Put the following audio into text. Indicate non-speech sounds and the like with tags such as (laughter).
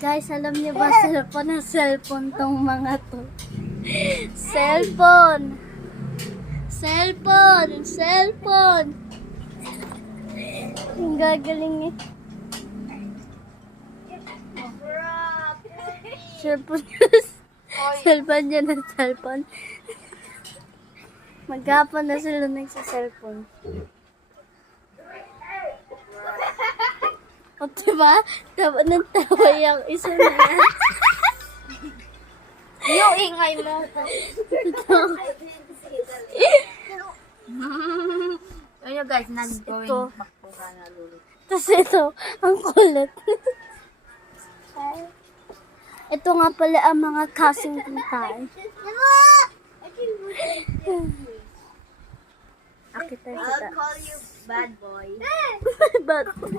Guys, alam niyo ba cellphone na cellphone tong mga to? Cellphone! Cellphone! Cellphone! Ang gagaling eh. Cellphone Cellphone yun ang cellphone. Maghapon na sila nagsa-cellphone. Diba? Tawa ng tawa yung isa na yan. Yung ingay mo. (laughs) Ayun guys, nag-going Ito. bakbo ka na lulu. Tapos ito, ang kulit. (laughs) ito nga pala ang mga kasing tayo. Akita I'll kita. call you bad boy. (laughs) But, I'm